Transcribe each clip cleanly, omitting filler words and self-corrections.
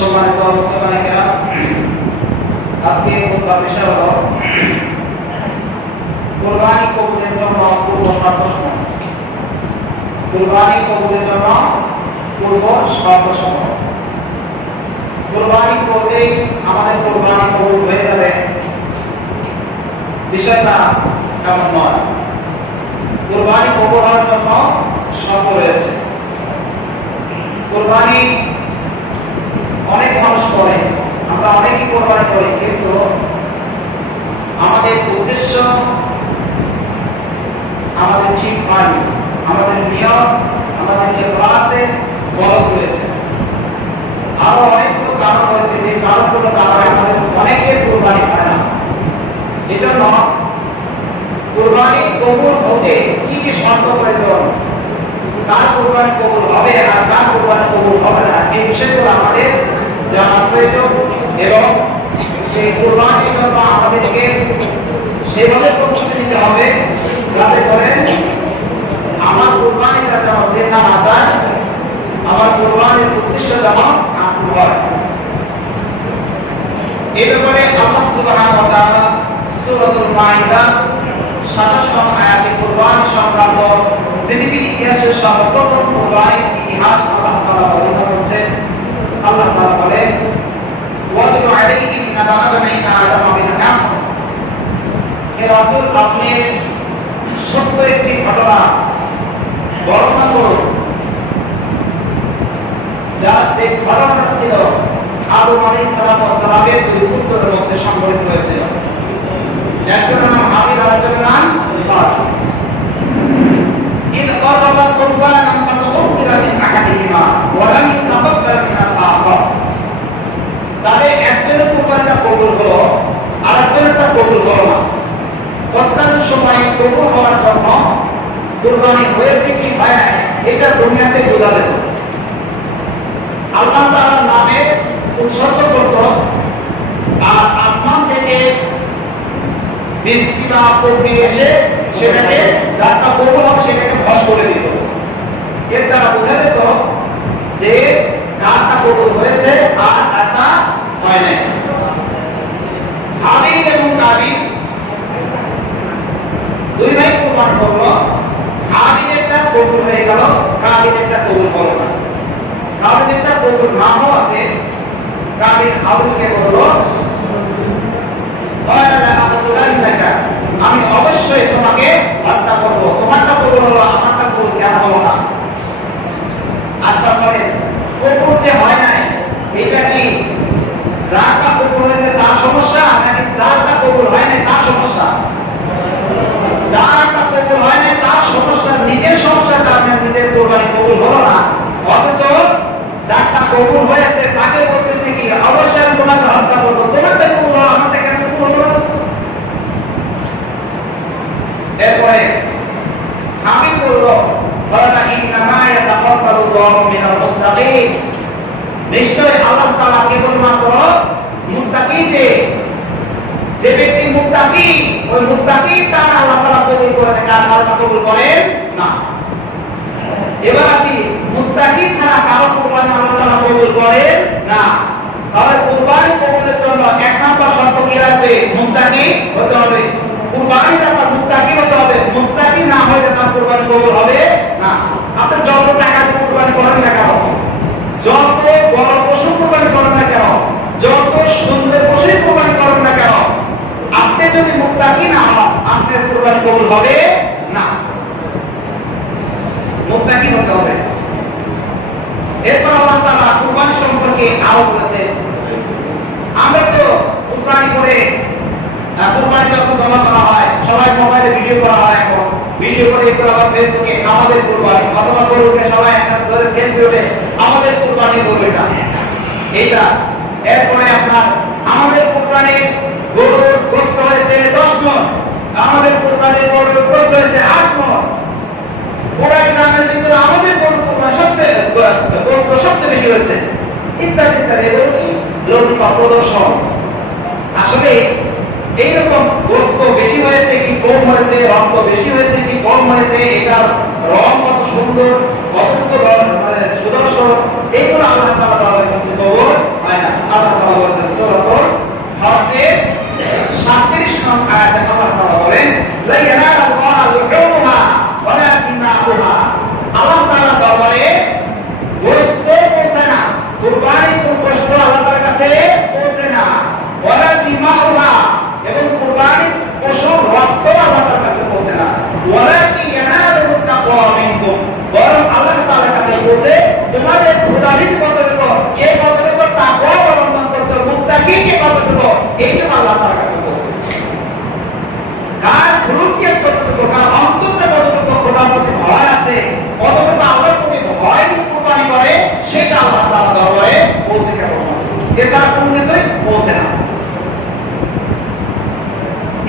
সম্মানিত মুসলমানেরা, আজকে খুতবার বিষয় হলো কুরবানি কবুলের জন্য পূর্ব শর্ত সমূহ। কুরবানি কবুলের জন্য পূর্ব শর্ত সমূহ। কুরবানি করলেই আমাদের কুরবানি কবুল হয়ে যাবে, বিষয়টা এমন নয়। কুরবানি কবুল হওয়ার জন্য শর্ত রয়েছে। কুরবানি অনেক মানুষ করে, আমরা অনেকেই কোরবানি করি, কিন্তু আমাদের উদ্দেশ্য আমাদের ঠিক হয়নি। আমাদের নিয়ত, আমাদের যে ক্লাসে গলত রয়েছে। আরো অনেকগুলো কারণ রয়েছে, যে কারণগুলো কারণে আমাদের অনেকের কোরবানি হয় না। এজন্য কোরবানি কবুল হতে কি কি শর্ত প্রয়োজন, কার কোরবানি কবুল হবে আর কার কোরবানি কবুল হবে না, এই বিষয়গুলো আমাদের জানা প্রয়োজন। এবং সেই কোরবানির জন্য আমাদেরকে সেভাবে প্রস্তুতি নিতে হবে যাতে করে আমার কোরবানিটা যেন দেখা না যায়, আমার কোরবানির উদ্দেশ্য যেন হাসিল হয়। এই ব্যাপারে আল্লাহ সুবহানাহু ওয়া তাআলা সূরাতুল মাইদা ২৭ নং আয়াতে কোরবানি সংক্রান্ত পৃথিবীর ইতিহাসের সর্বপ্রথম কোরবানির ইতিহাস আল্লাহ তাআলা বর্ণনা করছেন। আল্লাহ তাআলা বলেন, ওয়াতলু আলাইহিম নাবা'a বানি আদম বিল হাক্ক। হে রাসূল, আপনি সত্য একটি ঘটনা বর্ণনা করুন, যার যে ঘটনা ছিল আদম আলাইহিস সালামের দুই পুত্রের মধ্যে সংঘটিত হয়েছিল। একজনের নাম হাবিল, আরেকজনের নাম কাবিল। إذ قربا قربانا فتقبل من أحدهما ولم يتقبل من الآخر। তাদের একজনের কুরবানিটা কবুল হলো, আরেকজনেরটা কবুল হলো না। বর্তমান সময়ে কবুল হওয়ার জন্য কুরবানি হয়েছে কি হয় না, এটা দুনিয়াতে বোঝা যেত। আল্লাহ তাআলার নামে উৎসর্গ করত, আর আসমান থেকে বৃষ্টিটা পড়ে এসে সেটাকে যারটা কবুল হবে সেটাকে ভস্ম করে দিত। এর দ্বারা বোঝা যেত যে কারটা কবুল হয়েছে আর কারটা হয় নাই। হাবিল এবং কাবিল দুই ভাই কুরবান করলো। হাবিল একটা কবুল হয়ে গেল, কাবিল একটা কবুল হলো না। কাবিল একটা কবুল না হওয়াতে কাবিল হাবিলকে বলল, আমি অবশ্যই তোমাকে হত্যা করবো, তোমারটা কবুল হলো, আমারটা কবুল কেন হলো না? আচ্ছা বলে, কবুল যে হয় নাই, এটা কি যারটা কবুল হয়েছে তার সমস্যা, নাকি যারটা কবুল হয় নাই তার সমস্যা? যারটা কবুল হয় নাই তার সমস্যা, নিজের সমস্যার কারণে নিজের কোরবানি কবুল হলো না। অথচ যারটা কবুল হয়েছে তাকে বলতেছে কি, অবশ্যই আমি তোমাকে হত্যা করবো, তোমারটা কবুল হলো, আমারটা কেন কবুল হলো? এরপরে আমি বলবো, নিশ্চয় আল্লাহ তাআলা কেবলমাত্র মুত্তাকি, যে ব্যক্তি মুত্তাকি, ওই মুত্তাকি তার আল্লাহ তাআলা কবুল করে থাকেন, আর আল্লাহ কবুল করেন না। এবার আসি, মুত্তাকি ছাড়া কারো কুরবানি আল্লাহ তাআলা কবুল করেন না। তাহলে কুরবানি কবুলের জন্য এক নম্বর শর্ত কি লাগবে? মুত্তাকি হতে হবে। কুরবানিটা মুত্তাকি হতে হবে। মুত্তাকি না হলে তার কুরবানি কবুল হবে না। আপনি যত টাকা দিয়ে কুরবানি করেন না কেন, যত বড় পশু কুরবানি করেন না কেন, যত সুন্দর পশু কুরবানি করেন না কেন, আপনি যদি মুত্তাকি না হন, আপনার কুরবানি কবুল হবে না। মুত্তাকি হতে হবে। এরপর আল্লাহ তাআলা কুরবানি সম্পর্কে আরো বলেছেন। আমরা তো কুরবানি করে কুরবানি যখন জমা করা হয়, সবাই মোবাইলে ভিডিও করা হয়, এখন ভিডিও করে এগুলো আবার ফেসবুকে আমাদের কুরবানি, অথবা করে উঠে সবাই একসাথে ধরে সেলফি ওঠে আমাদের কুরবানি করবেটা এইটা। এরপরে আপনার আমাদের কুরবানির গরুর গোশত হয়েছে 10 মণ, আমাদের কুরবানির গরুর গোশত হয়েছে 8 মণ। ওরা গ্রামের ভিতরে আমাদের গরুর কুরবানি সবচেয়ে বেশি হয়েছে, ইত্যাদি ইত্যাদি। লোক প্রদর্শন। আসলে এইরকম গোশত বেশি হয়েছে কি কম হয়েছে, রক্ত বেশি হয়েছে কি কম হয়েছে, এটার রং কত সুন্দর, কত সুদর্শন, এইগুলো আল্লাহ তাআলা কবুল হয় এছাড়া কোন কিছুই পৌঁছে না।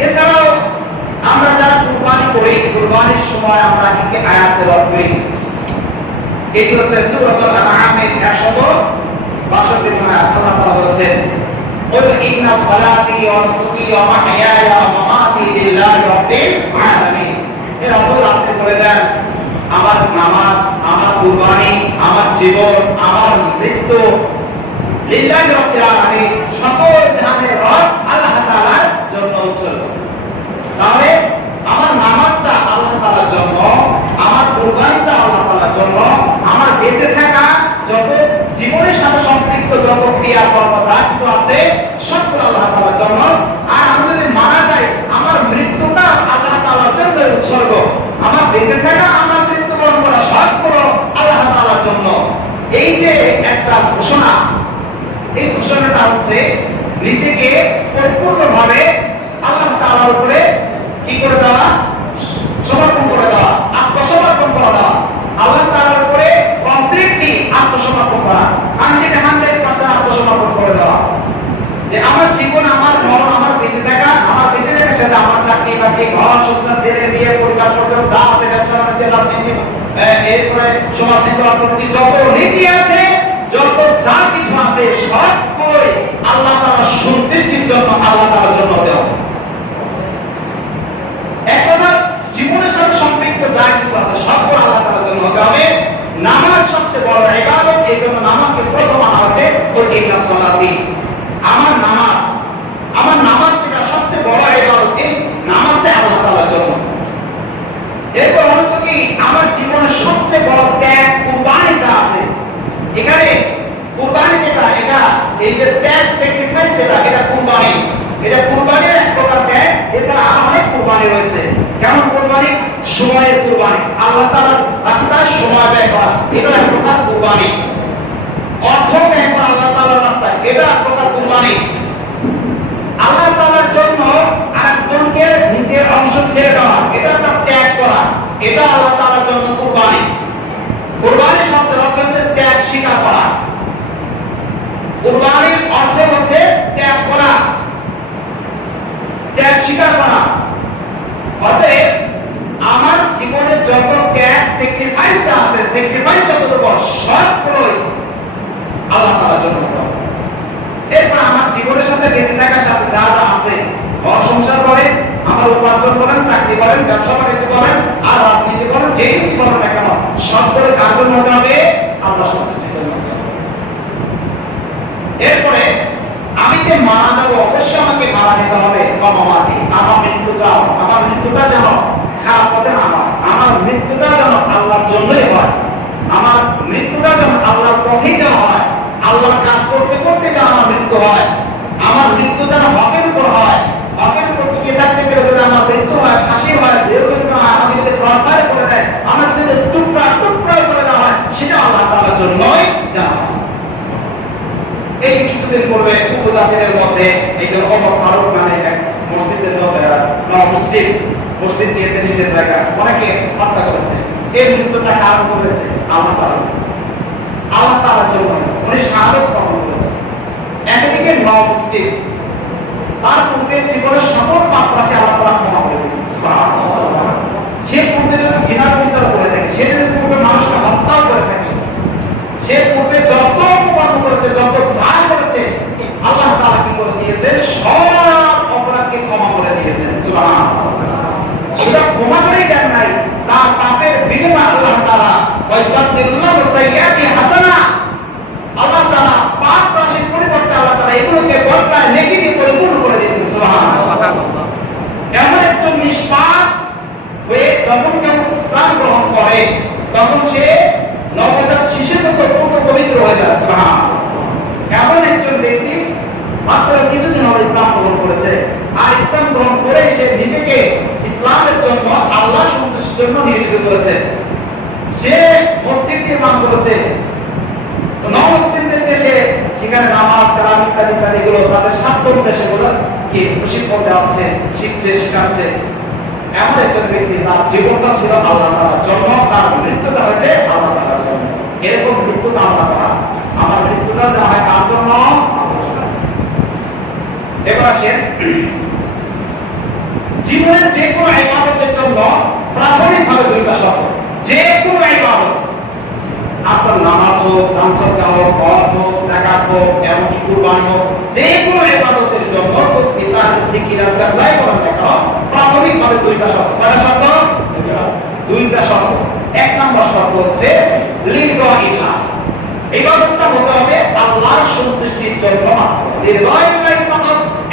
এছাড়াও আমরা যারা কুরবানি করি, কুরবানির সময় আমরা কি আয়াত তেলাওয়াত করি? এটি হচ্ছে সূরাতুল আনআমের 162 নম্বর আয়াত। আল্লাহ তাআলা বলেছেন, কুল ইন্না সালাতি ওয়া নুসুকি ওয়া মাহইয়ায়া ওয়া মামাতি লিল্লাহি রাব্বিল আলামিন। হে রাসূল, আপনি বলে দেন, আমার নামাজ, আমার কুরবানি, আমার জীবন, আমার মৃত্যু লিল্লাহি রাব্বিল আলামিন, সকল জাহানের রব আল্লাহ তাআলার জন্য উৎসর্গ। তাহলে আমার নামাজটা আল্লাহ তাআলার জন্য, আমার কুরবানিটা আল্লাহ তাআলার জন্য, আমার বেঁচে থাকা যত জীবনের সাথে সম্পৃক্ত যত ক্রিয়াকর্ম যা কিছু আছে সবগুলো আল্লাহ তাআলার জন্য। আর আমি যদি মারা যাই, আমার মৃত্যুটা আল্লাহ তাআলার জন্য উৎসর্গ। আমার বেঁচে থাকা, আমার মৃত্যুবরণ করা সবগুলো আল্লাহ তাআলার জন্য। এই যে একটা ঘোষণা, এই ঘোষণাটা হচ্ছে নিজেকে পরিপূর্ণভাবে আল্লাহ তাআলার উপরে কি করে দেওয়া, সমর্পণ করে দেওয়া, আত্মসমর্পণ করে দেওয়া। আল্লাহ তাআলার উপরে কমপ্লিটলি আত্মসমর্পণ করা, 100% আত্মসমর্পণ করে দেওয়া। যে আমার জীবন, আমার মরণ, আমার বেঁচে থাকা, আমার বেঁচে থাকার সাথে আমার চাকরি বাকরি, ঘর সংসার, ছেলে বিয়ে, পরিবার পরিবার যা আছে, ব্যবসা বাণিজ্য, রাজনীতি, এরপরে সমাজনীতি, অর্থনীতি, যত নীতি আছে, যত যা কিছু আছে সবগুলোই আল্লাহ তাআলার সন্তুষ্টির জন্য, আল্লাহ তাআলার জন্য দেওয়া। একদা জীবনের সাথে সম্পৃক্ত যা কিছু আছে সবগুলো আল্লাহ তাআলার জন্য হতে হবে। নামাজ সবচেয়ে বড় ইবাদত, এই জন্য নামাজকে প্রথম আনা হয়েছে কুল ইন্না সালাতি। আমার নামাজ, আমার নামাজ যেটা সবচেয়ে বড় ইবাদত, এই নামাজটা আল্লাহ তাআলার জন্য। এরপর হচ্ছে কি, আমার জীবনের সবচেয়ে বড় ত্যাগ, কুরবানি যা আছে, এখানে কুরবানি যেটা, এটা এই যে ত্যাগ, স্যাক্রিফাইস যেটা, এটা কুরবানি, এটা কুরবানির এক প্রকার ত্যাগ। এছাড়া আরো অনেক কুরবানি রয়েছে। কেমন কুরবানি? সময়ের কুরবানি, আল্লাহ তাআলার রাস্তায় সময় ব্যয় করা, এটা এক প্রকার কুরবানি। অর্থ ব্যয় করা আল্লাহ তাআলার রাস্তায়, এটা এক প্রকার কুরবানি। আল্লাহ তাআলার জন্য আরেকজনকে নিজের অংশ ছেড়ে দেওয়া, এটা একটা ত্যাগ করা, এটা আল্লাহ তাআলার জন্য কুরবানি। কুরবানি শব্দের অর্থ হচ্ছে ত্যাগ স্বীকার করা। কুরবানির অর্থ হচ্ছে ত্যাগ করা, ত্যাগ স্বীকার করা। অতএব আমার জীবনে যত ত্যাগ, স্যাক্রিফাইস আছে, স্যাক্রিফাইস যতটুকু সবগুলোই আল্লাহ তাআলার জন্য। এরপর আমার জীবনের সাথে বেঁচে থাকার সাথে যা যা আছে, ঘর সংসার করেন, আমার উপার্জন করেন, চাকরি করেন, ব্যবসা বাণিজ্য করেন, আর রাজনীতি করেন, যেই কিছু করেন না কেন, সবগুলো কার জন্য হতে হবে? আল্লাহ সন্তুষ্টির জন্য। এরপরে আমি যে মারা যাবো, অবশ্যই আমাকে মারা যেতে হবে কমামাতি। আমার মৃত্যুটা যেন খারাপ পথে না হয়, আমার মৃত্যুটা যেন আল্লাহর জন্যই হয়, আমার মৃত্যুটা যেন আল্লাহর পথেই যেন হয়, আল্লাহর কাজ করতে করতে যেন আমার মৃত্যু হয়, আমার মৃত্যু যেন হকের উপর হয়, হকের উপর টিকে থাকতে গেলে যদি আমার মৃত্যু হয়, ফাঁসি হয়, আমাকে যদি ক্রসফায়ার করে দেয়, আমাকে যদি টুকরা টুকরা করে দেওয়া হয়, সেটা আল্লাহ তাআলার জন্যই জানা। এই কিছুদিন পূর্বে উপজাতিদের মধ্যে একজন ওমর ফারুক নামে এক মসজিদের মসজিদ দিয়েছে নিজের জায়গা, অনেকে হত্যা করেছে। এই মৃত্যুটা কার করেছে? আল্লাহ তাআলা, আল্লাহ তাআলার জন্য উনি শাহাদাত বরণ করেছেন। একদিকে মসজিদ, তার পূর্বে জীবনের সকল পাপ রাশি আল্লাহ তাআলা ক্ষমা করে দিয়েছেন। সুবহানাল্লাহ। সে পূর্বে যদি জিনার বিচার করে থাকে, সে যদি পূর্বে মানুষকে হত্যা করে থাকে, সে পূর্বে যত অপরাধ করেছে, যত যা করেছে, আল্লাহ তাআলা কি করে দিয়েছেন? সব অপরাধকে ক্ষমা করে দিয়েছেন। সুবহানাল্লাহ। সেটা ক্ষমা করেই দেন নাই, তার পাপের বিনিময়ে আল্লাহ তাআলা ওয়াইয়াতিল্লাহু সাইয়্যাতি হাসানা, আল্লাহ তাআলা পাপ রাশির পরিবর্তে আল্লাহ তাআলা এগুলোকে বদলায় নেকি দিয়ে পরিপূর্ণ করে দিয়েছেন। সুবহানাল্লাহ। এমন একজন নিষ্পাপ হয়ে যখন কেউ ইসলাম গ্রহণ করে, তখন সে নবজাত শিশুর মতো পূর্ণ পবিত্র হয়ে যায়। সুবহানাল্লাহ। এমন একজন ব্যক্তি মাত্র কিছুদিন হলো ইসলাম গ্রহণ করেছে, আর ইসলাম গ্রহণ করে সে নিজেকে ইসলামের জন্য, আল্লাহ সন্তুষ্টির জন্য নিয়োজিত করেছে। সে মসজিদ নির্মাণ করেছে, তো নবমুসলিমদেরকে সে সেখানে নামাজ, কালাম ইত্যাদি ইত্যাদি গুলো তাদের সাধ্য অনুযায়ী সেগুলো কি প্রশিক্ষণ দেওয়া হচ্ছে, শিখছে, শেখাচ্ছে। এমন একজন ব্যক্তি, তার জীবনটা ছিল আল্লাহ তাআলার জন্য, তার মৃত্যুটা হয়েছে আল্লাহ তাআলার জন্য। এরকম মৃত্যু কামনা করা, আমার মৃত্যুটা যা হয় কার জন্য? এবার আসেন, জীবনের যে কোনো ইবাদতের জন্য প্রাথমিকভাবে দুইটা শর্ত। যে কোনো ইবাদত, আপনার নামাজ হোক, দান সদকা হোক, হজ হোক, যাকাত হোক, এমনকি কুরবানি হোক, যে কোনো ইবাদতের জন্য তাসবিহ, তাহলিল, জিকির, আজকার যাই করেন না কেন, প্রাথমিকভাবে দুইটা শর্ত। কয়টা শর্ত? দুইটা শর্ত। এক নম্বর শর্ত হচ্ছে লিল্লাহ, ইবাদতটা হতে হবে আল্লাহর সন্তুষ্টির জন্য মাত্র। লিল্লাহ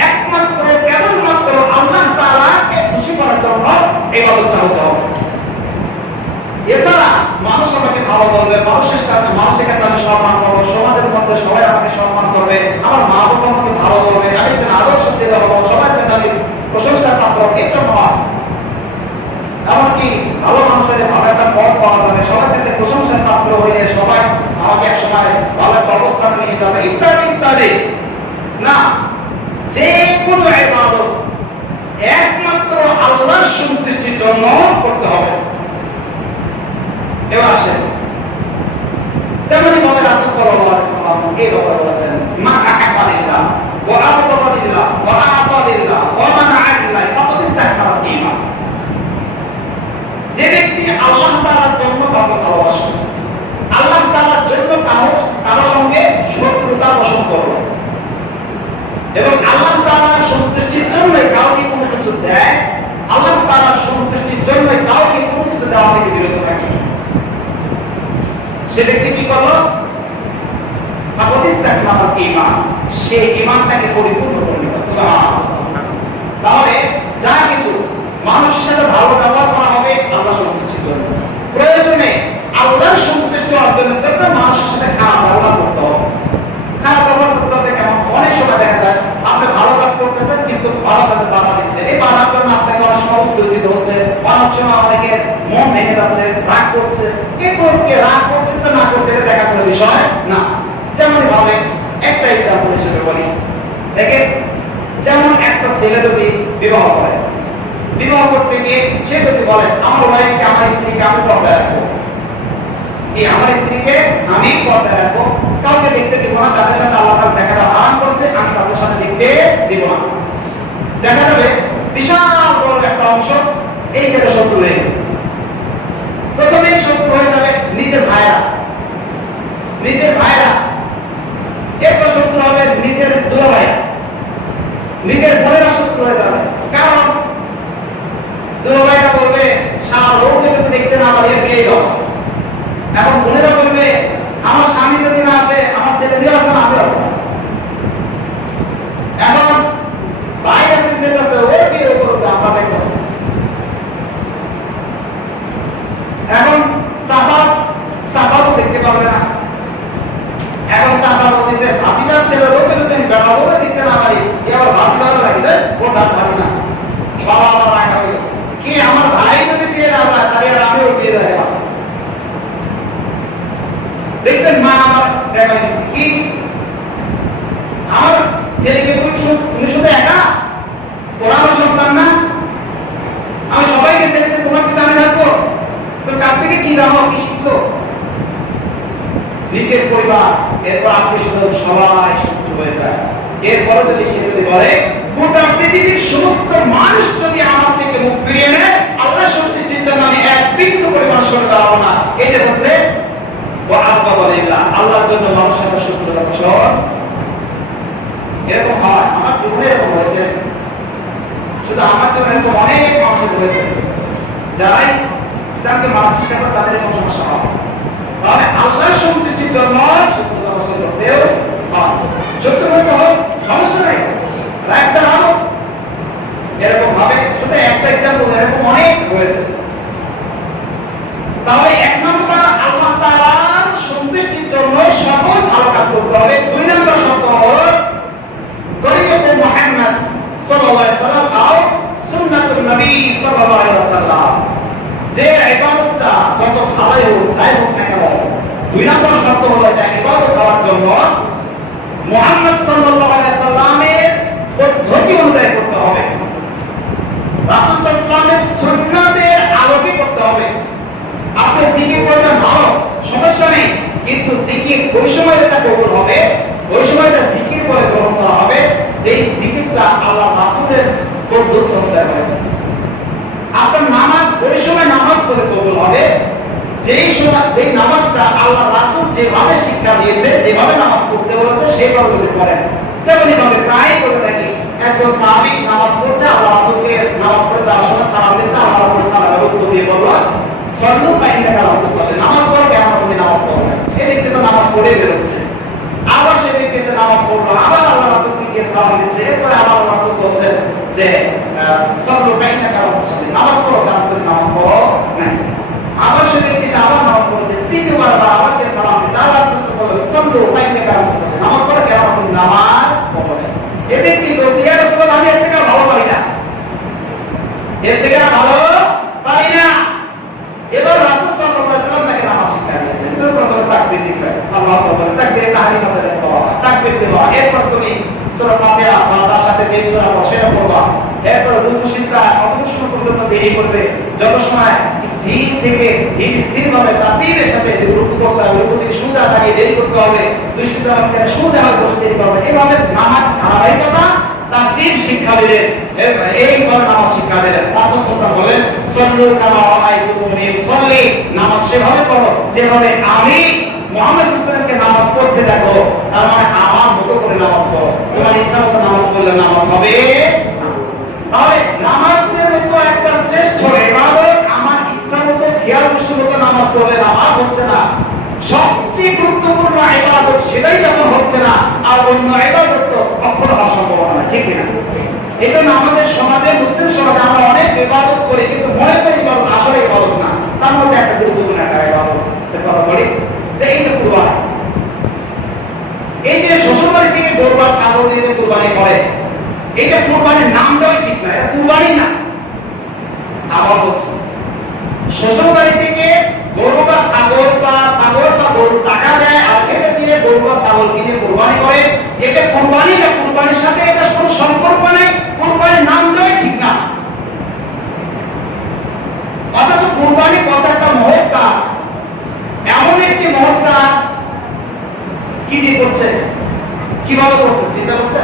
একমাত্র কেবলমাত্র আল্লাহ তাআলাকে খুশি করার জন্য ইবাদতটা হতে হবে। এছাড়া মানুষ আমাকে ভালো বলবে, মানুষের কাছে আমি সম্মান করবো, সমাজের মধ্যে সবাই আমাকে সম্মান করবে, আমার মা বাবা আমাকে ভালো বলবে, আমি একজন আদর্শ ছেলে হবো, সবার কাছে আমি প্রশংসার পাত্র, এটা নয়। এমনকি ভালো মানুষের ভালো একটা পথ পাওয়া যাবে, সবার কাছে প্রশংসার পাত্র হয়ে সবাই আমাকে এক সময় ভালো একটা অবস্থান নিয়ে যাবে, ইত্যাদি ইত্যাদি না। যে কোনো ইবাদত একমাত্র আল্লাহর সন্তুষ্টির জন্য করতে হবে। এবার আসেন, যেমন নবী রাসূল সাল্লাল্লাহু আলাইহি ওয়াসাল্লাম এই কথা বলেছেন, মা আহাব্বা লিল্লাহ ওয়া আবগযা লিল্লাহ ওয়া আ'তা লিল্লাহ ওয়া মানা'a লিল্লাহ ফাকাদ ইসতাকবারা ঈমান। যে ব্যক্তি আল্লাহ তাআলার জন্য কাউকে ভালোবাসে, আল্লাহ তাআলার জন্য কারো সঙ্গে শত্রুতা পোষণ করবে এবং আল্লাহ তাআলার সন্তুষ্টির জন্য কাউকে কোনো কিছু দেয়, আল্লাহ তাআলার সন্তুষ্টির জন্য কাউকে কোনো কিছু দেওয়া থেকে বিরত থাকে, সে ব্যক্তি কি করলো? সে ঈমানটাকে পরিপূর্ণ করে নিল। তাহলে যা কিছু মানুষের সাথে ভালো ব্যবহার করা হবে আল্লাহ সন্তুষ্টির জন্য, প্রয়োজনে আল্লাহর সন্তুষ্টি অর্জনের জন্য মানুষের সাথে খারাপ ব্যবহার করতে হবে। খারাপ ব্যবহার করতে হবে কেমন? অনেক সময় দেখা যায় আপনি ভালো কাজ করতেছেন কিন্তু ভালো কাজে বাধা দিচ্ছে, এই বাধার জন্য আপনাকে অনেক সময় উত্তেজিত হচ্ছে, অনেক সময় আমাদেরকে মন ভেঙে যাচ্ছে, রাগ করছে। কিন্তু কে রাগ করছে তো না করছে এটা দেখার কোনো বিষয় না। যেমন ভাবে একটা এক্সাম্পল হিসেবে বলি, দেখেন, যেমন একটা ছেলে যদি বিবাহ করে, বিবাহ করতে গিয়ে সে যদি বলে আমার ওয়াইফকে, আমার স্ত্রীকে আমি পর্দায় রাখবো, কি আমার স্ত্রীকে আমি পর্দায় রাখবো, কাউকে দেখতে দিব না, তাদের সাথে আল্লাহ তাআলা দেখাটা হারাম করছে, আমি তাদের সাথে দেখতে দিব না। দেখা যাবে বিশাল বড় একটা অংশ এই ছেলে শত্রু হয়ে গেছে। প্রথমেই শত্রু হয়ে যাবে নিজের ভাইরা, এরপর শত্রু হবে নিজের দুলাভাইরা, নিজের বোনেরা শত্রু হয়ে যাবে। কারণ দুলাভাইরা বলবে সারা লোককে যদি দেখতে না পারি বিয়ে দাও, এখন বোনেরা বলবে আমার স্বামী যদি না আসে আমার ছেলে দিয়ে আসবে না, এখন বাইরে চিন্তা করছে ও বিয়ে করবে আমরা দেখতে হবে। এখন চাচাও দেখতে পারবে না, এখন চাচা বলতেছে ভাতিজার ছেলে লোকে যদি বেড়া বলে দিতে না পারি, এবার ভাতিজাও লাগবে ও ডাক পারি না, বাবা আমার রাগ হয়ে গেছে, কি আমার ভাই যদি বিয়ে না যায় তাহলে আর আমিও বিয়ে দেয়। দেখবেন মা আমার দেখাই কি আমার ছেলেকে তুমি শুধু একা, ওরা আমার সন্তান না, আমি সবাইকে ছেলেকে তোমার কিছু আমি রাখবো, তোর কাছ থেকে কি জানো, কি শিখছো? নিজের পরিবার, এরপর আত্মীয় স্বজন সবাই শত্রু হয়ে যায়। এরপরে যদি সে যদি বলে গোটা পৃথিবীর সমস্ত মানুষ যদি আমার থেকে মুখ ফিরিয়ে নেয়, আল্লাহ সন্তুষ্টির জন্য আমি এক বিন্দু পরিমাণ সরে দাঁড়াবো না, এটা হচ্ছে আল্লাহর জন্য মানুষের সাথে শত্রুতা পোষণ। এরকম হয়, আমার জীবনে এরকম হয়েছে, শুধু আমার জন্য এরকম অনেক মানুষের হয়েছে, যারাই ইসলামকে মানুষ শিখাবে তাদের এরকম সমস্যা হয়। তাহলে আল্লাহর সন্তুষ্টির জন্য শত্রুতা পোষণ করতেও হয়, শত্রু হতে হোক সমস্যা নেই, রাগটা হোক, এরকম ভাবে শুধু একটা এক্সাম্পল, এরকম অনেক হয়েছে। তাহলে এক নম্বর আল্লাহ তাআলার সন্তুষ্টির জন্য সকল ভালো কাজ করতে হবে। দুই নম্বর শর্ত হলো তরিকতে মুহাম্মদ সাল্লাল্লাহু আলাইহি ওয়াসাল্লাম আর সুন্নাতুন নবী সাল্লাল্লাহু আলাইহি ওয়াসাল্লাম, যে ইবাদতটা যত ভালোই হোক যাই হোক না কেন, দুই নম্বর শর্ত হলো এটা ইবাদত হওয়ার জন্য মুহাম্মদ সাল্লাল্লাহু আলাইহি ওয়াসাল্লামের পদ্ধতি অনুযায়ী করতে হবে, রাসূল সাল্লাল্লাহু আলাইহি ওয়াসাল্লামের সুন্নাতের আলোকে করতে হবে। আপনি জিকির করবেন ভালো, সমস্যা নেই, কিন্তু জিকির ওই সময় যেটা কবুল হবে, ওই সময়টা জিকির করে গ্রহণ করা হবে, যেই জিকিরটা যেই নামাজটা আল্লাহ রাসূল যেভাবে শিক্ষা দিয়েছে, যেভাবে নামাজ পড়তে বলেছে সেইভাবে যদি পড়েন, যেমন ভাবে প্রায় করে থাকি, একজন সাহাবী নামাজ পড়ছে, আল্লাহ রাসূলকে নামাজ পড়ে যাওয়ার সময় সালাম দিচ্ছে, আল্লাহ রাসূল সালামের উত্তর দিয়ে বলল সল্লু ফাইন্না কালামতু সাল্লি, নামাজ পড়ো কেন তুমি নামাজ পড়ো না, সে ব্যক্তি তো নামাজ পড়ে বেরোচ্ছে। আবার সে ব্যক্তি এসে নামাজ পড়লো, আবার আল্লাহ রাসূলকে গিয়ে সালাম দিচ্ছে, এরপরে আল্লাহ রাসূল বলছেন যে সল্লু ফাইন্না কালামতু সাল্লি, নামাজ পড়ো কেন তুমি নামাজ পড়ো না। আবার সে ব্যক্তি এসে আবার নামাজ পড়ছে, তৃতীয়বার আবার কে সালাম দিচ্ছে, আল্লাহ রাসূল বললেন সল্লু ফাইন্না কালামতু সাল্লি, নামাজ পড়ো কেন তুমি নামাজ পড়ো না। এ ব্যক্তি বলছে ইয়া রাসূলুল্লাহ আমি এর থেকে ভালো পারি না, এর থেকে ভালো পারি না। এবার রাসূল সাল্লাল্লাহু আলাইহি ওয়াসাল্লাম তাকে নামাজ শিক্ষা দিয়েছেন। তো প্রথমে তাকবীর দিবেন, আল্লাহু আকবার, তাকবীরে তাহরিমা দেওয়া, তাকবীর দেওয়া, এরপর তুমি সূরা ফাতিহা বা তার সাথে যে সূরা আছে সেটা পড়বা, এরপর রুকুশিতা অবশ্যই পর্যন্ত দেরি করবে, যত সময় স্থির থেকে স্থিরভাবে তাকবীরের সাথে রুকু করতে হবে, রুকু থেকে সুজা দাঁড়িয়ে দেরি করতে হবে, দুই সিজদা থেকে সুজা হয়ে বসে দেরি করবে, এইভাবে নামাজ ধারাবাহিকতা তাকবীর শিক্ষা দিলেন, এইভাবে নামাজ শিক্ষা দিলেন। রাসূল সাল্লাল্লাহু আলাইহি ওয়াসাল্লাম বলেন সল্লু কামা রাআইতুমুনি উসাল্লি, নামাজ সেভাবে পড়ো যেভাবে আমি মুহাম্মদ সাল্লাল্লাহু আলাইহি ওয়াসাল্লামকে নামাজ পড়তে দেখো, তার মানে আমার মতো করে নামাজ পড়ো, তোমার ইচ্ছা মতো নামাজ পড়লে নামাজ হবে না। তাহলে নামাজের মতো একটা শ্রেষ্ঠ ইবাদত আমার ইচ্ছা মতো খেয়াল খুশি মতো নামাজ পড়লে নামাজ হচ্ছে না। সবচেয়ে গুরুত্বপূর্ণ ইবাদত সেটাই যখন হচ্ছে না, আর অন্য ইবাদত তো কখনো হওয়া সম্ভব না, ঠিক না? এই জন্য আমাদের সমাজে, মুসলিম সমাজে আমরা অনেক ইবাদত করি, কিন্তু মনে করি ইবাদত আসলে ইবাদত না। তার মধ্যে একটা গুরুত্বপূর্ণ একটা ইবাদত কথা বলি যে এই যে কুরবানি, এই যে শ্বশুরবাড়ি থেকে গরু বা ছাগল দিয়ে যে কুরবানি করে, এটা কুরবানির নাম দেওয়া ঠিক না, এটা কুরবানি না। আবার বলছি, শ্বশুরবাড়ি থেকে গরু বা ছাগল বা গরু টাকা দেয় আর সেটা দিয়ে গরু বা ছাগল কিনে কুরবানি করে, এটা কুরবানি না, কুরবানির সাথে এটা কোনো সম্পর্ক নেই, কুরবানির নাম দেওয়া ঠিক না। অথচ কুরবানি কত একটা মহৎ কাজ, এমন একটি মহৎ কাজ কি দিয়ে করছে, কিভাবে করছে চিন্তা করছে?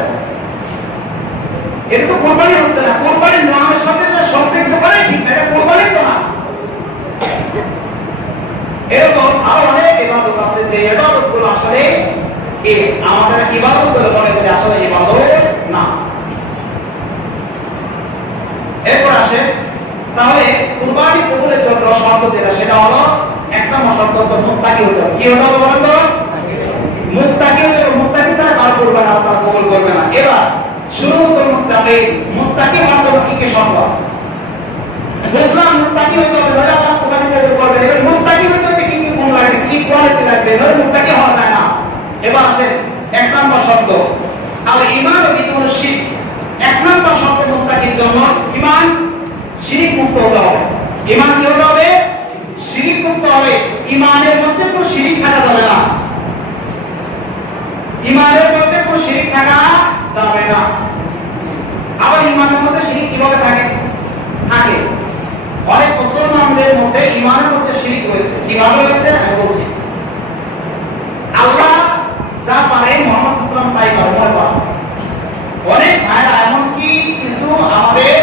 এটা তো কুরবানি হচ্ছে না, কুরবানির নামের সাথে সম্পৃক্ত করে ঠিক না, এটা কুরবানি তো না। এরকম আরো অনেক ইবাদত আছে যে ইবাদত গুলো আসলে আমাদের ইবাদত বলে মনে করি, আসলে ইবাদত না। এরপর আসে তাহলে কুরবানি কবুলের জন্য শর্ত যেটা, সেটা হলো এক নম্বর শর্ত হলো মুত্তাকি হতে হবে। কি হতে হবে বলেন তো? মুত্তাকি হতে হবে। মুত্তাকি ছাড়া কার কুরবানি আল্লাহ কবুল করবে না। এবার শুরুতুল মুত্তাকি হওয়ার জন্য কি কি শর্ত আছে? বুঝলাম মুত্তাকি হতে হবে, নইলে আল্লাহ কুরবানি কবুল করবে না। এবার মুত্তাকি হতে হবে কি কি গুণ লাগবে, কি কোয়ালিটি লাগবে, নইলে মুত্তাকি হওয়া যায় না। এবার আসে এক নম্বর শর্ত, আল ঈমান বিদুন শিরক। এক নম্বর শর্ত মুত্তাকির জন্য ঈমান শিরক মুক্ত হতে হবে। ঈমান কি হতে হবে? শিরক মুক্ত হবে। ঈমানের মধ্যে কোনো শিরক থাকা যাবে না, ঈমানের মধ্যে কোনো শিরক থাকা যাবে না। আবার ঈমানের মধ্যে শিরক কিভাবে থাকে? অনেক মুসলমানদের মধ্যে ঈমানের মধ্যে শিরক রয়েছে। কিভাবে হয়েছে আমি বলছি। আল্লাহ যা পারে মুহাম্মদ সাল্লাল্লাহু আলাইহি ওয়াসাল্লাম তাই করে, মনে করেন অনেক ভাইরা, এমনকি কিছু আমাদের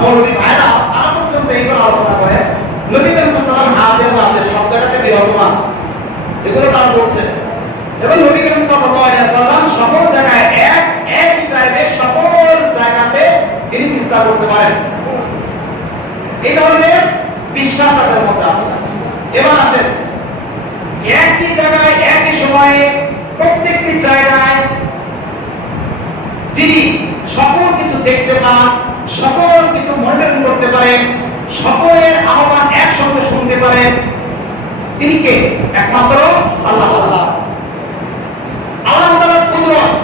মৌলবী ভাইরা তারা পর্যন্ত এইগুলো আলোচনা করে নবী করিম সাল্লাল্লাহু আলাইহি ওয়াসাল্লাম হাজির নাজির শব্দটাকে বিরোধমান, এগুলো তারা বলছে। এবং নবী করিম সাল্লাল্লাহু আলাইহি ওয়াসাল্লাম সকল জায়গায় এক টাইমে সকল জায়গাতে তিনি বিস্তার করতে পারেন, এই ধরনের বিশ্বাস তাদের মধ্যে আছে। এবার আসেন একই জায়গায় একই সময়ে প্রত্যেকটি জায়গায় যিনি সকল কিছু দেখতে পান, সকল কিছু মনিটরিং করতে পারেন, সকলের আহ্বান একসঙ্গে শুনতে পারেন, তিনি কে? একমাত্র আল্লাহ তাআলা। আল্লাহ তাআলার কুদরত,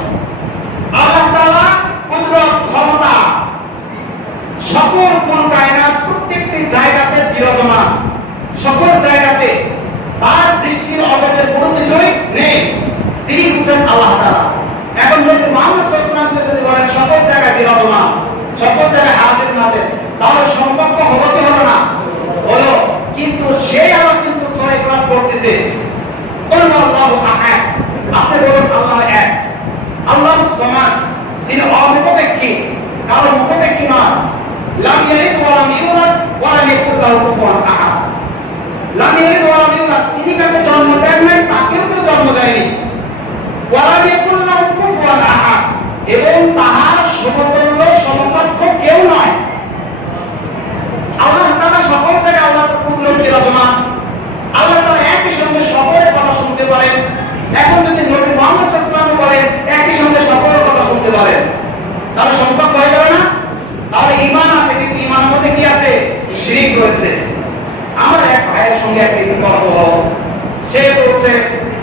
আল্লাহ তাআলা কুদরত, ক্ষমতা সকল কোন কায়নাত প্রত্যেকটি জায়গাতে বিরাজমান, সকল জায়গাতে তার দৃষ্টির অগোচর কোনো কিছুই নেই, তিনি হচ্ছেন আল্লাহ তাআলা। এখন নবী মুহাম্মদ সাল্লাল্লাহু আলাইহি ওয়াসাল্লাম যদি বলেন সকল জায়গায় বিরাজমান, সকল জায়গায় হাজির নাজির, তাহলে সম্পর্ক হলো কি হলো না? হলো। কিন্তু সে আবার কিন্তু সূরা ইখলাস পড়তেছে, কুল আল্লাহু আহাদ, আপনি বলুন আল্লাহ এক, আল্লাহ সামাদ, তিনি অমুখাপেক্ষী, কারো মুখাপেক্ষী নন, লাম ইয়ালিদ ওয়া লাম ইউলাদ ওয়া লাম ইয়াকুল লাহু কুফুয়ান আহাদ, লাম ইয়ালিদ ওয়া লাম ইউলাদ, তিনি কাউকে জন্ম দেন নাই, তাকেও কেউ জন্ম দেয়নি। ওয়া লাম ইয়াকুল লাহু কুফুয়ান আহাদ, এবং তাহার সমতুল্য সমকক্ষ কেউ নয়। আল্লাহ তাআলা সকল থেকে আল্লাহর পূর্ণ বিরাজমান। আল্লাহ তাআলা একই সঙ্গে সকলের কথা শুনতে পারেন। এখন যদি নবী মুহাম্মদ সাল্লাল্লাহু আলাইহি ওয়াসাল্লাম বলেন একই সঙ্গে সকলের কথা শুনতে পারেন, তাহলে সম্পর্ক হয়ে যাবে না? তাহলে ঈমান আছে, কিন্তু ঈমানের মধ্যে কি আছে? শিরক রয়েছে। আমার এক ভাইয়ের সঙ্গে একটা তর্ক হলো, সে বলছে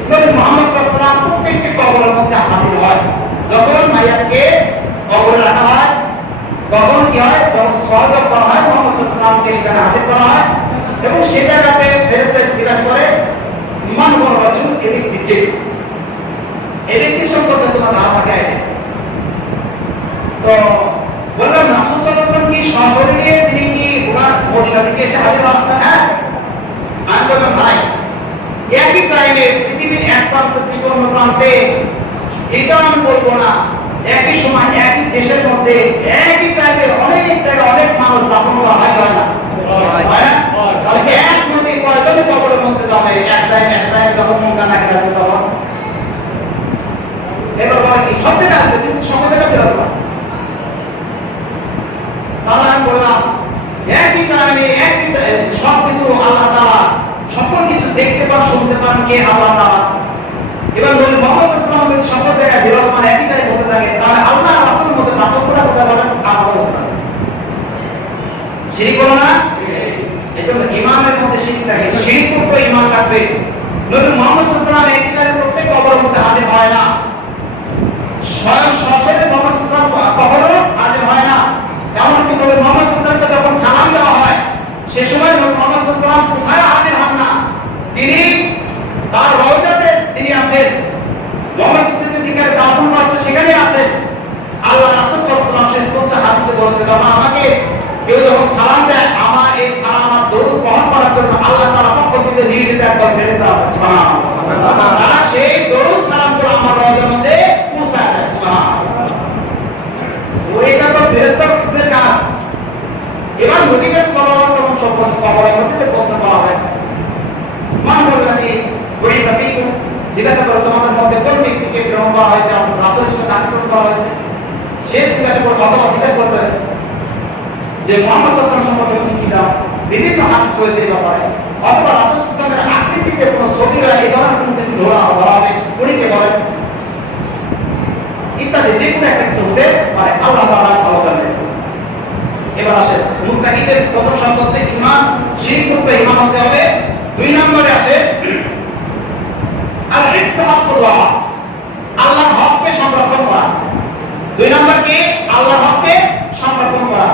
নবী মুহাম্মদ সাল্লাল্লাহু আলাইহি ওয়াসাল্লাম প্রত্যেকটি কবরের মধ্যে হাজির হয়। যখন মাইয়াতকে কবরে রাখা হয় তখন কি হয়? যখন সওয়াল করা হয় মুহাম্মদ সাল্লাল্লাহু আলাইহি ওয়াসাল্লামকে সেখানে হাজির করা হয় এবং সে জায়গাতে ফেরেশতা জিজ্ঞাসা করে মান হুয়া রাজুল, এই ব্যক্তি সম্পর্কে তোমার ধারণা কি? তো বললাম রাসূল সাল্লাল্লাহু আলাইহি ওয়াসাল্লাম কি সশরীরে তিনি কি ওনার মদিনা থেকে এসে হাজির হন? হ্যাঁ। আমি বললাম ভাই, একই টাইমে পৃথিবীর এক প্রান্ত থেকে অন্য প্রান্তে, এটা আমি বলবো না, একই সময় একই দেশের মধ্যে একই টাইমে অনেক জায়গায় অনেক মানুষ দাফন করা হয় না? তাহলে এক নদী কয়জন কবরের মধ্যে যাবে? এক টাইম যখন মঙ্গা নাকি যাবে তখন এবার বলে কি সব থেকে আসবে, কিন্তু সময়টা বেরোবে না। তাহলে আমি বললাম একই টাইমে একই সবকিছু আল্লাহ তাআলা সকল কিছু দেখতে পান, শুনতে পান কে? আল্লাহ তাআলা। এবার নবী মুহাম্মদ সাল্লাল্লাহু আলাইহি ওয়াসাল্লাম সকল জায়গায় বিরাজমান, একই টাইমে হতে থাকে, তাহলে আল্লাহ রাসূলের মধ্যে পার্থক্যটা কোথায় বলেন? শিরক হলো না? এজন্য ঈমানের মধ্যে শিরক থাকে, শিরক করতে ঈমান থাকবে। নবী মুহাম্মদ সাল্লাল্লাহু আলাইহি ওয়াসাল্লাম একই টাইমে প্রত্যেক কবরের মধ্যে হাজির হয় না, স্বয়ং সরাসরি মুহাম্মদ সাল্লাল্লাহু আলাইহি ওয়াসাল্লাম কখনো হাজির হয় না। এমনকি নবী মুহাম্মদ সাল্লাল্লাহু আলাইহি ওয়াসাল্লামকে যখন সালাম দেওয়া হয় সে সময় নবী মুহাম্মদ সাল্লাল্লাহু আলাইহি ওয়াসাল্লাম কোথায় হাজির হন না? তিনি তার রওজাতে তিনি আছেন, মসজিদে যেখানে দাফন করা হচ্ছে সেখানে আছেন। আল্লাহ রাসূল সাল্লাল্লাহু আলাইহি ওয়াসাল্লাম শেষ পর্যন্ত হাদিসে বলেছে, বাবা আমাকে কেউ যখন সালাম দেয় আমার এই সালাম আর দরুদ বহন করার জন্য আল্লাহ তাআলা পক্ষ থেকে নিয়োজিত একদল ফেরেশতা আছে, সুবহানাল্লাহ। তারা সেই দরুদ সালামগুলো আমার রওজার মধ্যে পৌঁছায় দেয়, সুবহানাল্লাহ। ওইটা তো ফেরেশতাদের কাজ। এবার নবী করিম সাল্লাল্লাহু আলাইহি ওয়াসাল্লাম সম্পর্কে কবরের মধ্যে যে প্রশ্ন করা হয়, মান বললেন ওই সাবিক, জিজ্ঞাসা করো তোমাদের মধ্যে কোন ব্যক্তিকে গ্রহণ করা হয়েছে, আমাদের রাসূল হিসেবে নামকরণ করা হয়েছে? সে জিজ্ঞাসা করবে, অথবা জিজ্ঞাসা করবে যে মুহাম্মদ সাল্লাল্লাহু আলাইহি ওয়াসাল্লাম সম্পর্কে তুমি কি জানো? বিভিন্ন হাদিস রয়েছে এই ব্যাপারে। অথবা রাসূল সাল্লাল্লাহু আলাইহি ওয়াসাল্লামের আকৃতিতে কোনো ছবিরা এই ধরনের কোনো কিছু ধরা হবে, উনি কে বলেন? ইত্যাদি যে কোনো একটা কিছু হতে পারে, আল্লাহ তাআলা ভালো জানেন। এবার আসে মুত্তাকিদের প্রথম শর্ত হচ্ছে ঈমান, শিরক মুক্ত ঈমান হতে হবে। 2 নম্বরে আসে আল ইত্তিহাদুল্লাহ, আল্লাহর হককে সংরক্ষণ করা। 2 নম্বর কি? আল্লাহর হককে সংরক্ষণ করা।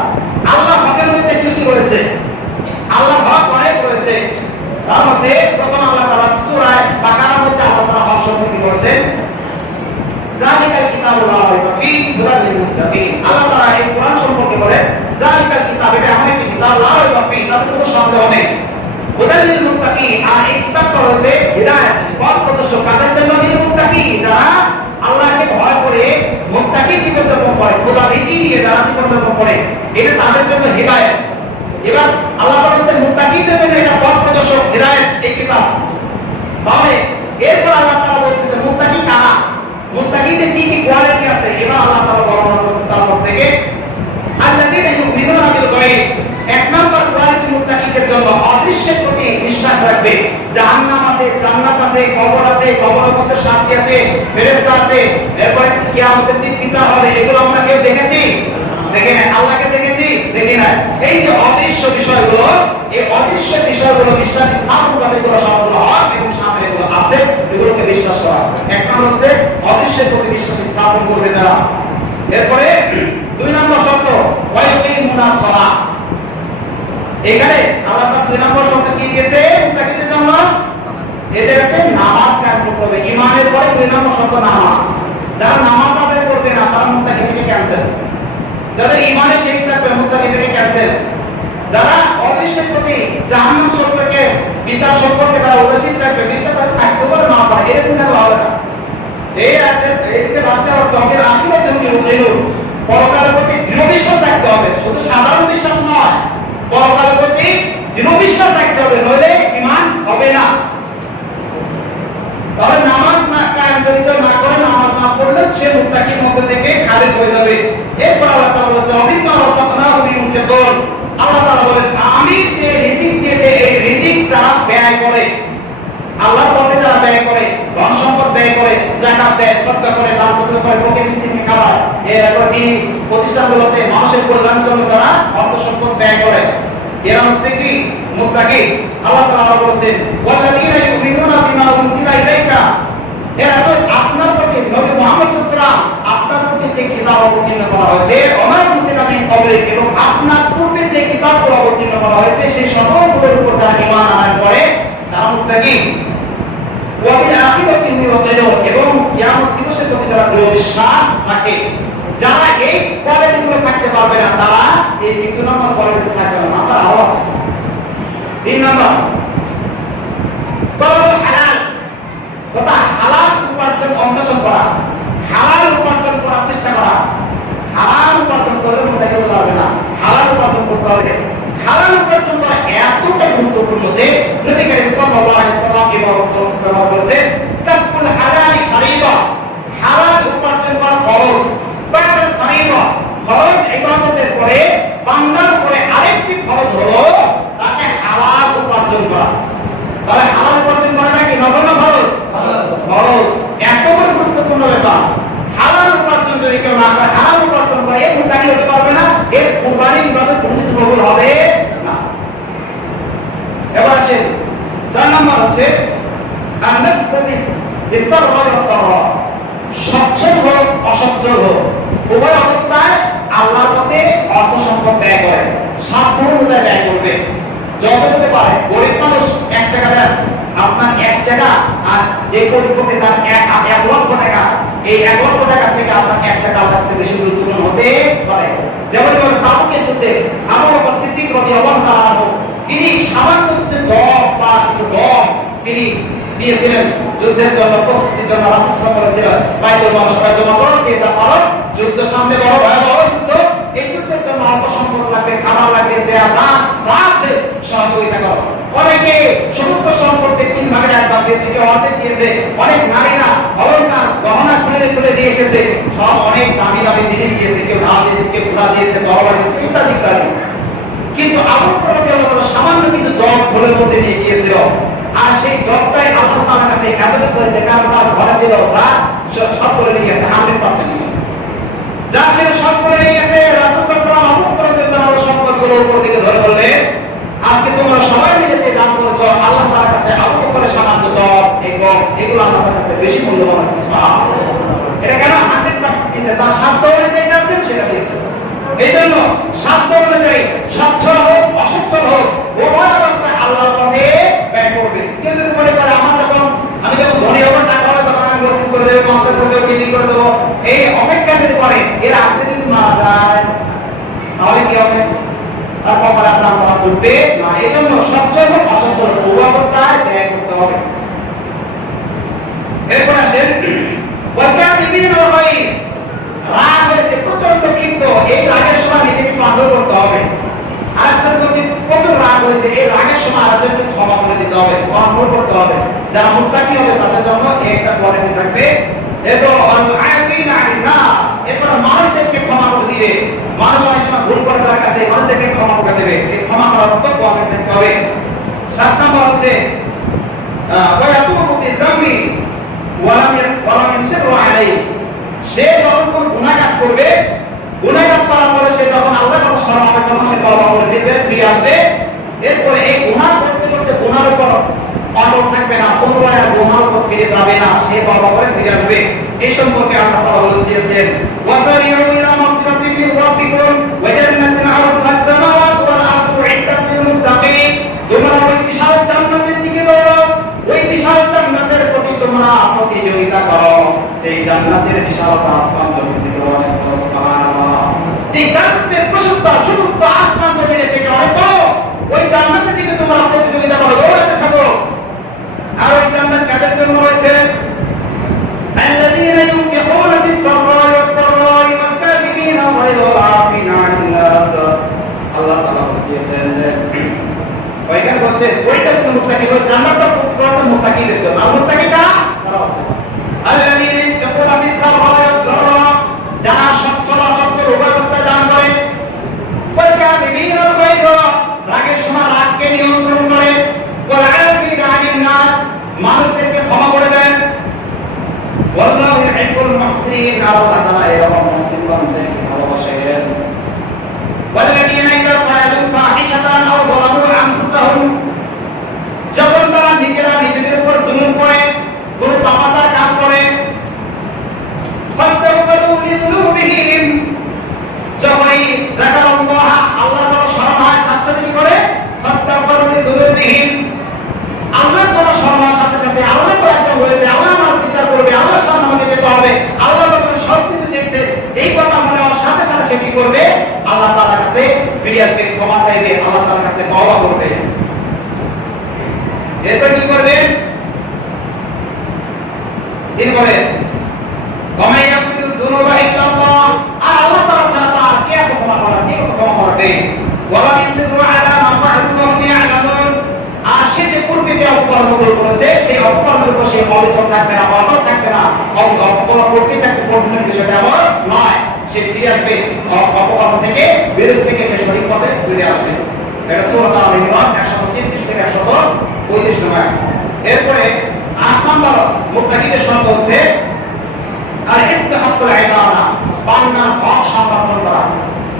আল্লাহর হকের মধ্যে কি কি রয়েছে? আল্লাহর হক অনেক রয়েছে। তার মধ্যে প্রথম আল্লাহ তাআলা সূরা বাকারার মধ্যে আল্লাহ তাআলা হক সম্পর্কে বলেছেন, যালিকাল কিতাবু লা রাইবা ফীহি হুদাল লিল মুত্তাকিন। আল্লাহ তাআলা এই কোরআন সম্পর্কে বলেন যালিকাল কিতাব, এটা এমন একটি কিতাব লা রাইবা ফীহি, তাতে কোনো সন্দেহ নেই, হুদাল লিল মুত্তাকিন। আর এই কিতাবটা হচ্ছে হিদায়াত, পথ প্রদর্শক কাদের জন্য? লিল মুত্তাকিন, যারা আল্লাহকে ভয় করে মুত্তাকি জীবনযাপন করে, খোদা ভীতি নিয়ে যারা জীবনযাপন করে, এটা তাদের জন্য হিদায়াত। এবার আল্লাহ তাআলা বলেন মুত্তাকিদের জন্য এটা পথ প্রদর্শক, হিদায়াত এই কিতাব। তাহলে এরপর আল্লাহ তাআলা বলতেছে মুত্তাকি কারা, মুত্তাকিদের কি কি কোয়ালিটি আছে, এবার আল্লাহ তাআলা বর্ণনা করছেন তার মধ্যে থেকে আল্লাযীনা ইউমিনুনা বিল গায়ব। 1 নম্বর কোয়ালিটি মুত্তাকিদের জন্য অদৃশ্যের প্রতি বিশ্বাস রাখবে। জাহান্নাম আছে, জান্নাত আছে, কবর আছে, কবরের মধ্যে শান্তি আছে, ফেরেশতা আছে, এরপরে কিয়ামতের দিন বিচার হবে, এগুলো আমরা কেউ দেখেছি? দেখি না। আল্লাহকে দেখেছি? দেখি না। এই যে অদৃশ্য বিষয়গুলো, এই অদৃশ্য বিষয়গুলো বিশ্বাস স্থাপন করে, এগুলো সবগুলো হক এবং সামনে এগুলো আছে, এগুলোকে বিশ্বাস করা। 1 নম্বর হচ্ছে অদৃশ্যের প্রতি বিশ্বাস স্থাপন করবে যারা। এরপরে 2 নম্বর শর্ত ওয়াইকিমুনাস সালাহ। এখানে আল্লাহ তাআলা 2 নম্বর শর্ত কি দিয়েছে মুত্তাকিদের জন্য? এদেরকে নামাজ কায়েম করতে হবে। ঈমানের পরে 2 নম্বর শর্ত নামাজ। যারা নামাজ আদায় করবে না তারা মুত্তাকি থেকে ক্যান্সেল। যাদের ঈমানের শিরক থাকবে মুত্তাকি থেকে ক্যান্সেল। যারা অদৃশ্যের প্রতি জাহান্নাম সম্পর্কে বিচার সম্পর্কে তারা উদাসীন থাকবে, বিশ্বাস থাকতে পারে না পারে, এরকম না হবে না। এই যে রাস্তা হচ্ছে আমাদের আখিরাত দিন পরকালের প্রতি দৃঢ় বিশ্বাস রাখতে হবে, শুধু সাধারণ বিশ্বাস নয়, পরকালের প্রতি দৃঢ় বিশ্বাস রাখতে হবে, নইলে ঈমান হবে না। তাহলে নামাজ না কায়েম যদি না করে, নামাজ না পড়লে সে মুত্তাকির মধ্যে থেকে খারিজ হয়ে যাবে। এরপর আল্লাহ তাআলা বলেছেন অবিমা রাযাকনাহু ইউনফিকুন, আল্লাহ তাআলা বলেন আমি যে রিজিক দিয়েছি এই রিজিক যারা ব্যয় করে, আল্লাহর পথে যারা ব্যয় করে, ধন সম্পদ ব্যয় করে, যাকাত দেয়, সদকা করে, দান সদকা করে, ফকির মিসকিনকে খাওয়ায়, এরপর এই প্রতিষ্ঠানগুলোতে মানুষের কল্যাণের জন্য যারা অর্থ সম্পদ ব্যয় করে, এরা হচ্ছে কি মুত্তাকি। আল্লাহ তাআলা বলেছেন ওয়াল্লাযীনা ইউমিনুনা বিমা উনজিলা ইলাইকা, এরা তো আপনার প্রতি নবী মুহাম্মদ সাল্লাল্লাহু আলাইহি ওয়াসাল্লাম আপনার প্রতি যে কিতাব অবতীর্ণ করা হয়েছে, ওমা উনজিলা মিন ক্বাবলিক, এবং আপনার পূর্বে যে কিতাবগুলো অবতীর্ণ করা হয়েছে সেই সকলগুলোর উপর যারা ঈমান আনয়ন করে তারা মুত্তাকি। ওয়া বিল আখিরাতি হুম ইউকিনুন, এবং কিয়ামত দিবসের প্রতি যারা দৃঢ় বিশ্বাস রাখে, যারা এই কোয়ালিটিগুলো থাকতে পারবে না তারা এই দ্বিতীয় নম্বর কোয়ালিটি থাকবে না, তারা আরো আছে। 3 নম্বর তলব হালাল, তথা হালাল উপার্জন অন্বেষণ করা, হালাল উপার্জন করার চেষ্টা করা। হালাল উপার্জন করলে মুত্তাকি হতে পারবে না, হালাল উপার্জন করতে হবে। হালাল উপার্জন করা এতটা গুরুত্বপূর্ণ যে নবী করিম সাল্লাল্লাহু আলাইহি ওয়াসাল্লাম কি বলেছেন, কাসবুল হালালি ফরিদা, হালাল উপার্জন করা ফরজ। বাদাল ফরিদা, ফরজ ইবাদতের পরে বান্দার উপরে আরেকটি ফরজ হলো তাকে হালাল উপার্জন করা। তাহলে হালাল উপার্জন করাটা কি নফল না ফরজ? ফরজ। এত বড় গুরুত্বপূর্ণ ব্যাপার। হালাল উপার্জন যদি কেউ না করে, হালাল উপার্জন করে এর মুত্তাকি হতে পারবে না, এর কুরবানি ইবাদত কোনো কিছু কবুল হবে না। এবার আসেন 4 নম্বর হচ্ছে সচ্ছল হোক অসচ্ছল হোক উভয় অবস্থায় আল্লাহর পথে অর্থ সম্পদ ব্যয় করে, সাধ্য অনুযায়ী ব্যয় করবে, যত হতে পারে। গরিব মানুষ 1 টাকা দেন, আপনার 1 টাকা, আর যে পরিপথে তার 1 লক্ষ টাকা, এই 1 লক্ষ টাকা থেকে আপনার 1 টাকা আপনার কাছে বেশি গুরুত্বপূর্ণ হতে পারে। যেমন তাবুকের যুদ্ধে আবু বকর সিদ্দিক রাদিয়াল্লাহু তাআলা আনহু তিনি সামান্য কিছু জব বা কিছু গম তিনি দিয়েছিলেন যুদ্ধের জন্য, প্রস্তুতির জন্য। রাসূল সাল্লাল্লাহু আলাইহি ওয়াসাল্লাম বলেছিলেন বাইতুল মাল সবাই জমা করো, যে যা পারো, যুদ্ধ সামনে বড় ভয়াবহ যুদ্ধ, এই যুদ্ধের জন্য অল্প সম্পদ লাগবে, খাবার লাগবে, যে যা আছে সহযোগিতা করো। অনেকে সমস্ত সম্পদকে 3 ভাগে 1 ভাগ দিয়েছে, কেউ অর্ধেক দিয়েছে। অনেক নারীরা অলংকার গহনা খুলে দিয়ে এসেছে, সব অনেক দামি দামি জিনিস দিয়েছে, কেউ ঢাল দিয়েছে, কেউ ঘোড়া দিয়েছে, তরবারি দিয়েছে, ইত্যাদি ইত্যাদি। কিন্তু আবু বকর রাদিয়াল্লাহু তাআলা সামান্য কিছু জব ঘরের মধ্যে নিয়ে গিয়েছিল, আর সেই জবটাই আল্লাহ তাআলার কাছে ইবাদত করেছে, কারণ তার ঘরে ছিল যা সব করে নিয়ে গেছে, 100% নিয়ে গেছে, যা ছিল সব করে নিয়ে গেছে। রাসূল সাল্লাল্লাহু আলাইহি ওয়াসাল্লাম আবু বকর রাদিয়াল্লাহু তাআলার সম্পদগুলো উপর দিকে ধরে বললে, আজকে তোমরা সবাই মিলে যে দান করেছো, আল্লাহ তাআলার কাছে আবু বকরের সামান্য জব এগুলো আল্লাহর কাছে বেশি মূল্যবান আছে। সুবহানাল্লাহ। এটা কেন 100% দিয়েছে? তার সাধ্য অনুযায়ী আছে সেটা দিয়েছে। এইজন্য সাধ্য অনুযায়ী সচ্ছল হোক অসচ্ছল হোক উভয় অবস্থায় আল্লাহর পথে ব্যয় করবে। কেউ যদি মনে করে আমি যখন ধনী হবো, টাকা হবে, তখন আমি মসজিদ করে দেবো, মাদ্রাসা করে দেবো, ক্লিনিক করে দেবো, এই অপেক্ষা যদি করে, এর আগে যদি মারা যায় তাহলে কি হবে? তার কপালে আপনার কথা করবে না। এইজন্য সচ্ছল হোক অসচ্ছল হোক উভয় অবস্থায় ব্যয় করতে হবে। এরপর আসেন রাগ হয়েছে, প্রচন্ড ক্ষিপ্ত, এই রাগের সময় নিজেকে কন্ট্রোল করতে হবে। আরেকজন যদি প্রচুর রাগ হয়েছে, এই রাগের সময় আরেকজনকে ক্ষমা করে দিতে হবে, কন্ট্রোল করতে হবে। যারা মুত্তাকি হবে তাদের জন্য একটা কোয়ালিটি থাকবে। এরপর মানুষদেরকে ক্ষমা করে দিবে, মানুষ অনেক সময় ভুল করে তার কাছে, মানুষদেরকে ক্ষমা করে দেবে, এই ক্ষমা করার মতো কোয়ালিটি থাকতে হবে। 7 নম্বর হচ্ছে সে যখন কোন গুনাহ কাজ করবে, গুনাহ কাজ করার পরে সে যখন আল্লাহর কাছে শরণ হবে, তখন সে তওবা করে দিবে, ফিরে আসবে। এরপরে এই গুনাহ করতে করতে গুনার উপর অটল থাকবে না, পুনরায় আর গুনার উপর ফিরে যাবে না, সে তওবা করে ফিরে আসবে। এই সম্পর্কে আল্লাহ তাআলা বলেছেন ওয়াসারিউ ইলা মাগফিরাতিন মির রাব্বিকুম ওয়া জান্নাতিন আরদুহা আস-সামাওয়াতু ওয়াল আরদু উইদ্দাত লিল মুত্তাকিন। তোমরা ওই বিশাল জান্নাতের দিকে দৌড়ো, ওই বিশাল জান্নাতের প্রতি তোমরা প্রতিযোগিতা করো, যে জান্নাতের বিশালতা আসমান জমিন থেকে অনেক বড়। সুবহানাল্লাহ। যে জান্নাতের প্রশস্তা সমস্ত আসমান জমিনের থেকে অনেক বড়, ওই জান্নাতের দিকে তোমরা প্রতিযোগিতা করো, দৌড়াতে থাকো। আর ওই জান্নাত কাদের জন্য রয়েছে? আল্লাযীনা ইউনফিকুনা ফিস-সাররা'i ওয়াদ-দাররা'i ওয়াল-কাযিমিনা ওয়াল-'আফিনা 'আনিন-নাস। আল্লাহ তাআলা বলেছেন যে মুত্তাকি ওই জান্নাতটা পুরোটা মুত্তাকিদের জন্য। আর মুত্তাকিটা তারা হচ্ছে আল্লাযীনা ইয়াকুলুনা বিস-সালাওয়াতি যারা সচ্ছল অসচ্ছল উভয় অবস্থা দান করে, ওয়াল-কাযিমিনাল গায়য রাগের সময় রাগকে নিয়ন্ত্রণ করে, ওয়াল-আফিনা আনিন নাস মানুষদেরকে ক্ষমা করে দেন, ওয়াল্লাহু ইউহিব্বুল মুহসিনিন আল্লাহ তাআলা এরকম মুহসিন বান্দাদেরকে ভালোবাসেন। ওয়াল্লাযীনা ইযা ফাআলু ফাহিশাতান আও যালামু আনফুসাহুম যখন তারা নিজেরা নিজেদের উপর জুলুম করে কোনো পাপাচার কাজ করে, ফাস্তাগফিরু লিযুনুবিহিম যখনই যাকারাল্লাহ আল্লাহর কথা স্মরণ হয় সাথে সাথে কি করে ফাস্তাগফিরু লিযুনুবিহিম আল্লাহর কথা স্মরণ হওয়ার সাথে সাথে আল্লাহ তো একটা হয়েছে, আল্লাহ আমার বিচার করবে, আল্লাহর সামনে আমাকে যেতে হবে, আল্লাহ যখন সবকিছু দেখছে এই কথা মনে হওয়ার সাথে সাথে সে কি করবে আল্লাহ তাআলার কাছে ফিরে আসবে, ক্ষমা চাইবে, আল্লাহ তাআলার কাছে তওবা করবে। এরপর কি করবে তিনি বলেন ওয়ামাই ইয়াগফিরু যুনুবা ইল্লাল্লাহ আর আল্লাহ তাআলা ছাড়া আর কে আছে ক্ষমা করার, কে ক্ষমা করবে, ওয়ালা ইসরু আলা মা ফাআলু ওয়া হুম ইয়ালামুন আর সে যে পূর্বে যে অপকর্মগুলো করেছে সেই অপকর্মের উপর সে অবিচল থাকবে না, অটল থাকবে না, অপকর্ম করতে থাকবে, কঠিন বিষয়টা এমন নয়, সে ফিরে আসবে অপকর্ম থেকে, বিরোধ থেকে সে সঠিক পথে ফিরে আসবে। এটা সূরা আল-ইমরান 133 থেকে 135 নম্বর। এরপরে 8 নম্বর মুত্তাকিদের শর্ত হচ্ছে আর ইফতিহাকুল ইবাদা বান্দার হক সংরক্ষণ করা,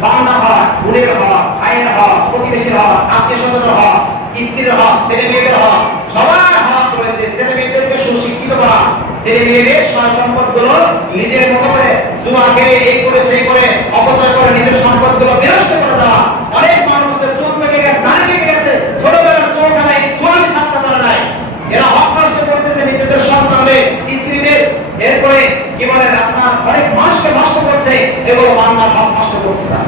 বান্দার হক, গুণের হক, আইনের হক, প্রতিবেশীর হক, আত্মীয়-স্বজনের হক, স্ত্রীর হক, ছেলে-মেয়েদের হক, সবার হক রয়েছে। ছেলে-মেয়েদেরকে সুশিক্ষিত করা, ছেলে-মেয়েদের সম্পদগুলো নিজের মতো করে জুয়া খেলে এই করে সেই করে অপচয় করে নিজের সম্পদগুলো বিনষ্ট করে দেওয়া। অনেক মানুষের চোখ পেকে গেছে, দাঁড়িয়ে পেকে গেছে, ছোটবেলার চোখ আলাই চুয়ালি ছাড়তে পারে নাই, এরা হক নষ্ট করতেছে নিজেদের সন্তানদের, স্ত্রীদের, এরপরে কি বলেন আপনার অনেক মানুষকে নষ্ট করছে, এগুলো বান্দার হক নষ্ট করছে না,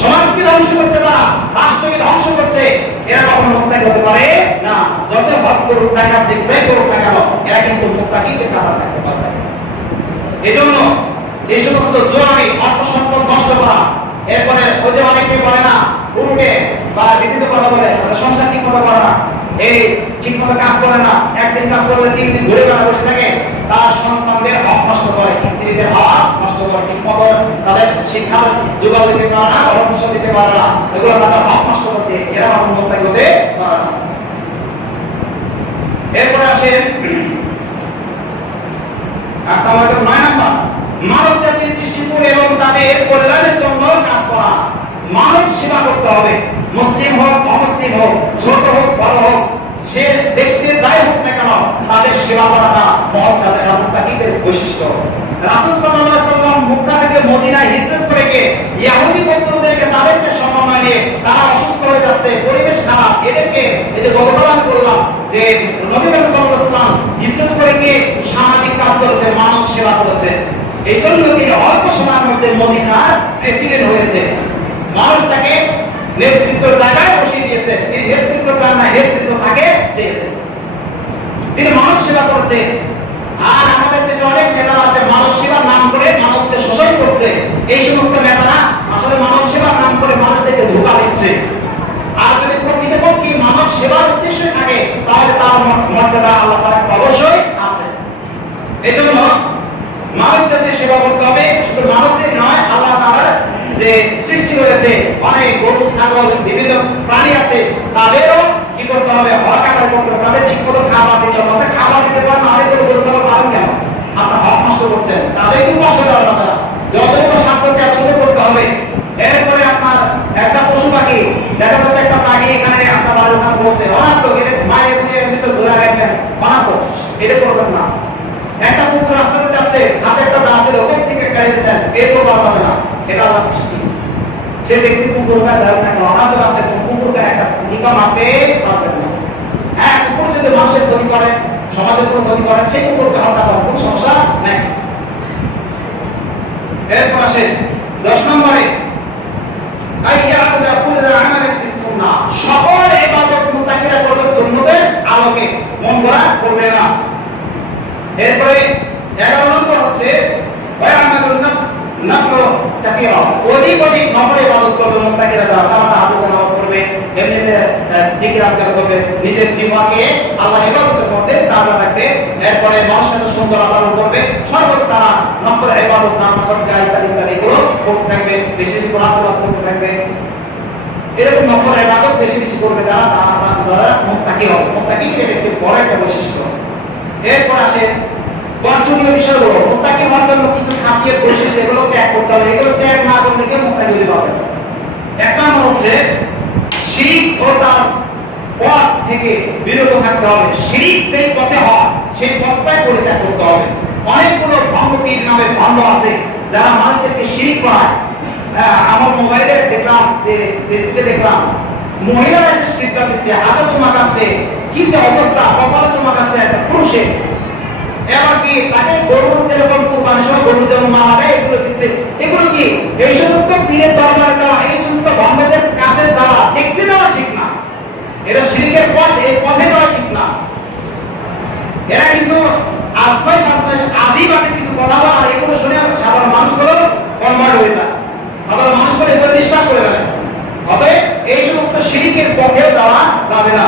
সমাজকে ধ্বংস করতে পারা, রাষ্ট্রকে ধ্বংস করছে, এরা কখনো মুত্তাকি হতে পারে না। যত হজ করুক, জাকাত দিক, যাই করুক না কেন, এরা কিন্তু মুত্তাকিদের কাতারে থাকতে পারবে। এজন্য এই সমস্ত জুয়ারি, অর্থ সম্পদ নষ্ট করা, এরপরে ওই যে অনেকে বলে না পুরুষে বা বিভিন্ন কথা বলে সংসার ঠিক মতো করে না, এই ঠিক মতো কাজ করে না, একদিন কাজ করলে 3 দিন ঘুরে বেড়া বসে থাকে, তার সন্তানদের হক নষ্ট করে, স্ত্রীদের হক নষ্ট করে, ঠিক মতো তাদের শিক্ষা যোগান দিতে পারে না, পরামর্শ দিতে পারে না, এগুলো তাদের হক নষ্ট করছে, এরা হক মুত্তাকি হতে পারে না। এরপরে আসে 8 নম্বর মানব জাতির সৃষ্টি করে এবং তাদের কল্যাণের জন্য কাজ করা, মানব সেবা করতে হবে, মুসলিম হোক অমুসলিম হোক, ছোট হোক বড় হোক, সে দেখতে যাই হোক না কেন তাদের সেবা করাটা মহৎ মুত্তাকিদের বৈশিষ্ট্য। রাসূল সাল্লাল্লাহু আলাইহি ওয়াসাল্লাম মক্কা থেকে মদিনায় হিজরত করে গিয়ে ইহুদি গোত্রদেরকে তাদেরকে সম্মান দিয়ে তারা অসুস্থ হয়ে যাচ্ছে, পরিবেশ খারাপ, এদেরকে এই যে গতকাল করলাম যে নবী সাল্লাল্লাহু আলাইহি ওয়াসাল্লাম হিজরত করে গিয়ে সামাজিক কাজ করেছে, মানব সেবা করেছে, এই জন্য তিনি অল্প সময়ের মধ্যে মদিনার প্রেসিডেন্ট হয়েছে, মানুষটাকে নেতৃত্ব জায়গায় বসিয়ে দিয়েছে, তিনি নেতৃত্ব চান না, নেতৃত্ব তাকে চেয়েছে, তিনি মানব সেবা করছে। আর আমাদের দেশে অনেক নেতা আছে মানব সেবার নাম করে মানবকে শোষণ করছে, এই সমস্ত নেতারা আসলে মানব সেবার নাম করে মানুষদেরকে ধোঁকা দিচ্ছে। আর যদি প্রকৃতপক্ষে মানব সেবার উদ্দেশ্য থাকে তাহলে তার মর্যাদা আল্লাহ পাক অবশ্যই আছে। এজন্য মানব জাতির সেবা করতে হবে, শুধু মানবদের নয়, আল্লাহ তাআলা যে সৃষ্টি করেছে অনেক গরু ছাগল বিভিন্ন প্রাণী আছে, তাদেরও কি করতে হবে হক আদায় করতে হবে, তাদের ঠিক মতো খাবার দিতে হবে, খাবার দিতে পারেন না আরেক গরু ছাগল খাবেন কেন, আপনার হক নষ্ট করছেন, তাদেরকে কষ্ট দেওয়ার কথা না, যতটুকু সাধ্য আছে এতটুকু করতে হবে। এরপরে আপনার একটা পশু পাখি দেখা যাচ্ছে একটা পাখি এখানে আপনার বাড়ির ওখানে বসছে, অনাত্ম মায়ের ভিতরে ধরে রাখবেন, অনাত্ম এটা করবেন না। একটা কুকুর রাস্তাতে যাচ্ছে, হাতে একটা দাঁড়াচ্ছে, ওকে থেকে গাড়ি দেন, এরপর পাবে না, এটা আল্লাহ সৃষ্টি, সে ব্যক্তি কুকুরটা যাবে না, অনাত্ম আপনি কুকুরকে একটা নিকা মাপে পারবেন না। হ্যাঁ, কুকুর যদি মানুষের ক্ষতি করে, সমাজের কোনো ক্ষতি করে, সেই কুকুরকে হত্যা করার কোনো সমস্যা নেই। এরপর আসে 10 নম্বরে সকল ইবাদত মুত্তাকিরা করবে সুন্নতের আলোকে, মন গড়া করবে না। এরপরে 11 নম্বর হচ্ছে অধিক অধিক নফল ইবাদত করবে মুত্তাকিরা, তারা তাহাজ্জুদ নামাজ পড়বে, এমনিতে জিকির আজকার করবে, নিজের জীবনকে আল্লাহ ইবাদতের মধ্যে তাজা রাখবে, এরপরে মানুষের সাথে সুন্দর আচরণ করবে, সর্বদা তারা নফল ইবাদত নামাজ সদকা ইত্যাদি ইত্যাদি এগুলো করতে থাকবে, বেশি বেশি কোরআন তেলাওয়াত করতে থাকবে। এরকম নফল ইবাদত বেশি বেশি করবে যারা, তারা মুত্তাকি হবে। মুত্তাকি এর একটি বড় একটা বৈশিষ্ট্য। এরপর আসে বর্জনীয় বিষয়গুলো। মুত্তাকি হওয়ার জন্য কিছু খাসিয়ত বৈশিষ্ট্য এগুলো ত্যাগ করতে হবে। এগুলো ত্যাগ না করলে কেউ মুত্তাকি হতে পারবে না। এক নম্বর হচ্ছে শিরক ও তার পথ থেকে বিরত থাকতে হবে। শিরক যেই পথে হয় সেই পথটাই পরিত্যাগ করতে হবে। অনেকগুলো ভণ্ডপীর নামে ভণ্ড আছে যারা মানুষদেরকে শিরক করায়। আমার মোবাইলে দেখলাম যে দেখলাম মহিলারা এসে সিদ্ধান্ত দিচ্ছে, হাতে চুমা খাচ্ছে, কি যে অবস্থা, কপালে চুমা খাচ্ছে একটা পুরুষে। এবার কি তাকে গরু যেরকম কুরবানি সহ গরু যেমন মারা দেয় এগুলো দিচ্ছে। এগুলো কি এই সমস্ত পীরের দরবারে যাওয়া, এই সমস্ত ভণ্ডদের কাছে যাওয়া, দেখতে যাওয়া ঠিক না। এরা শিরকের পথ, এই পথে যাওয়া ঠিক না। এরা কিছু আজমাই সাজমাই আদিবাদী কিছু কথা বলা, আর এগুলো শুনে সাধারণ মানুষগুলো কনভার্ট হয়ে যায়। সাধারণ মানুষগুলো এগুলো বিশ্বাস করে ফেলে। তবে এই সমস্ত শিরকের পথে যাওয়া যাবে না।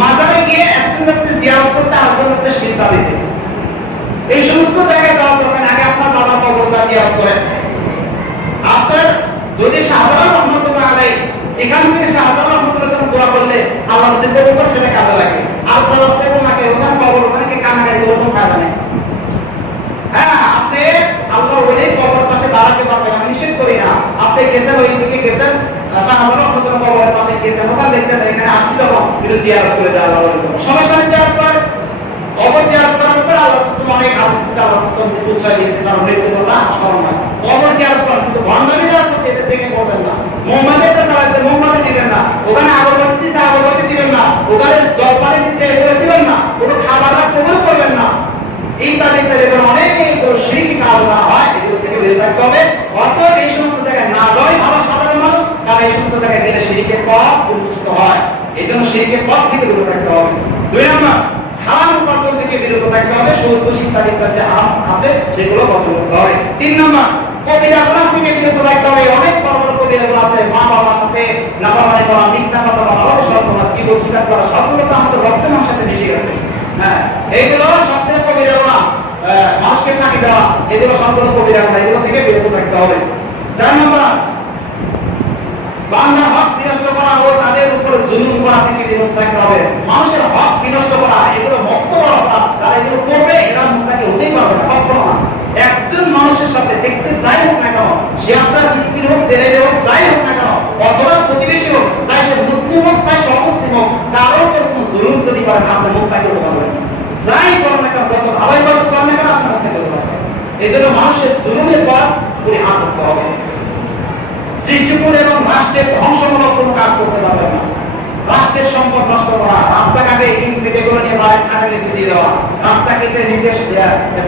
মাজারে গিয়ে একজন হচ্ছে জিয়ারত করতে, আরেকজন হচ্ছে সিজদা দিতে। এই সমস্ত জায়গায় যাওয়ার দরকার আগে আপনার বাবার কবরটা জিয়ারত করেন। আপনার যদি শাহজালাল রহমাতুল্লাহ আলাইহি এখান থেকে শাহজালাল রহমাতুল্লাহ যখন দোয়া করলে আল্লাহ যদি কবর সেটা কাজে লাগে। আর তারা ওনাকে ওখানে কবর ওখানে কান্নাকাটি করে কোনো কাজ নেই। হ্যাঁ, আপনি আল্লাহ ওই কবর পাশে দাঁড়াতে পারবেন, আমি নিষেধ করি না। আপনি গেছেন, ওই দিকে গেছেন, শাহজালাল রহমাতুল্লাহ কবরের পাশে গেছেন, ওখানে দেখছেন এখানে আসতে যাবো, কিন্তু জিয়ারত করে দেওয়া আল্লাহ সবার সাথে জিয়ারত করেন। কবর জিয়ারত করার পর আল্লাহ অনেক হাদিসে আল্লাহ উৎসাহ দিয়েছে, তার মৃত্যু করবা স্মরণ। কবর জিয়ারত করেন, কিন্তু ভণ্ডামি যারা করছে এটা থেকে করবেন না। মোহাম্মদের চালাচ্ছে, মোহাম্মদে দিবেন না। ওখানে আগরবাতি দিচ্ছে, আগরবাতি দিবেন না। ওখানে জলপানি দিচ্ছে, এগুলো দিবেন না। কোনো খাবার রাখছে, ওগুলো করবেন না। ইত্যাদি ইত্যাদি অনেক শিরকি কাজ না হয়, এগুলো থেকে বেঁচে থাকতে হবে। অতএব এই সমস্ত জায়গায় না যাওয়াই ভালো সাধারণ মানুষ, কারণ এই সমস্ত জায়গায় গেলে শিরকের পথ উন্মুক্ত হয়। এই জন্য শিরকের পথ থেকে দূরে থাকতে হবে। 2 নম্বর, হারাম উপার্জন থেকে বিরত থাকতে হবে। সুদ ইত্যাদি ইত্যাদি হারাম আছে সেগুলো বর্জন করতে হবে। 3 নম্বর, কবিরা গুনাহ থেকে বিরত থাকতে হবে। অনেক বড় বড় কবিরা আছে, মা বাবার সাথে নাফরমানি করা, মিথ্যা কথা বলা, অসৎ কি বলছি তা করা, সবগুলো তো আমাদের রক্তের সাথে মিশে গেছে। হ্যাঁ, এইগুলো সবথেকে কবিরা গুনাহ। মানুষকে ফাঁকি দেওয়া, এগুলো সবগুলো কবিরা গুনাহ, এগুলো থেকে বিরত থাকতে হবে। 4 নম্বর, বান্দার হক বিনষ্ট করা ও তাদের উপরে জুলুম করা থেকে বিরত থাকতে হবে। মানুষের হক বিনষ্ট করা এগুলো মস্ত বড় অপরাধ। যারা এগুলো করবে এরা মুক্তাকি হতেই পারবে না, কখনো না। একজন মানুষের সাথে দেখতে যাই হোক না কেন, সে আপনার স্ত্রী হোক, ছেলে হোক, যাই হোক না কেন, অথবা প্রতিবেশী হোক, চাই সে মুসলিম হোক, চাই সে অমুসলিম হোক, কারোর উপর কোনো জুলুম যদি করেন আপনি মুক্তাকি হতে পারবেন। যাই করেন না কেন, যত ভালোই করেন না কেন, আপনি মুক্তাকি হতে পারবেন। এই জন্য মানুষের জুলুমের পর পরিহার করতে হবে। সৃষ্টিকুল এবং রাষ্ট্রের ধ্বংসমূলক কোনো কাজ করতে পারবে না। রাষ্ট্রের সম্পদ নষ্ট করা, রাস্তাঘাটে ইট পেটেগুলো নিয়ে বাইরে খাটে নিচে দিয়ে দেওয়া, রাস্তা কেটে নিচে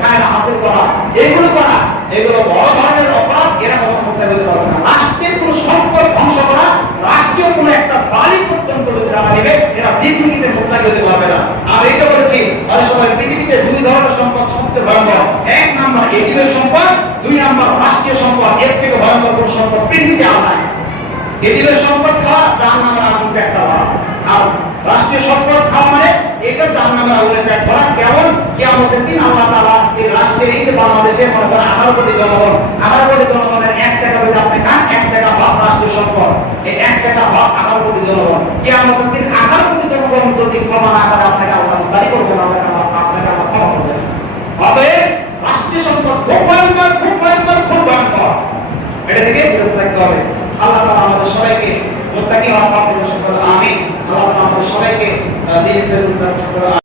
ফায়দা হাসিল করা, এগুলো করা, এগুলো বড় ধরনের অপরাধ। এরা কখনো করতে পারবে না। রাষ্ট্রের কোনো সম্পদ ধ্বংস করা, রাষ্ট্রীয় কোনো একটা বাড়ি পর্যন্ত যারা নেবে এরা জিন্দিগিতে মুক্তাকি হতে পারবে না। আর এটা বলেছি অনেক সময় পৃথিবীতে 2 ধরনের সম্পদ সবচেয়ে ভয়ঙ্কর। 1 নম্বর এটিএমের সম্পদ, 2 নম্বর রাষ্ট্রীয় সম্পদ। এর থেকে ভয়ঙ্কর কোনো সম্পদ পৃথিবীতে আর নাই। এটিএমের সম্পদ খাওয়া জাহান্নামের আগুন পেট খাওয়া, আর রাষ্ট্রীয় সম্পদ খাওয়া মানে এটা জাহান্নামের আগুনের পেট ভরা। কেমন? কিয়ামতের দিন আল্লাহ তাআলা এই রাষ্ট্রের, এই যে বাংলাদেশে মনে করেন 18 কোটি জনগণ, 18 কোটি জনগণের 1 টাকা যদি আপনি খান, 1 টাকা ভাগ রাষ্ট্রীয় সম্পদ, এই 1 টাকা ভাগ 18 কোটি জনগণ। কিয়ামতের দিন 18 কোটি জনগণ যদি ক্ষমা না করে আপনাকে আল্লাহ জারি করবে না, আপনাকে আল্লাহ ক্ষমা করবে। হবে রাষ্ট্রীয় সম্পদ খুব ভয়ঙ্কর, খুব ভয়ঙ্কর, খুব ভয়ঙ্কর। এটা থেকে বিরত থাকতে হবে। আল্লাহ তাআলা আমাদের সবাইকে মুত্তাকি হওয়ার তৌফিক দান করুন। আমিন। আল্লাহ তাআলা আমাদের সবাইকে দিনের জন্য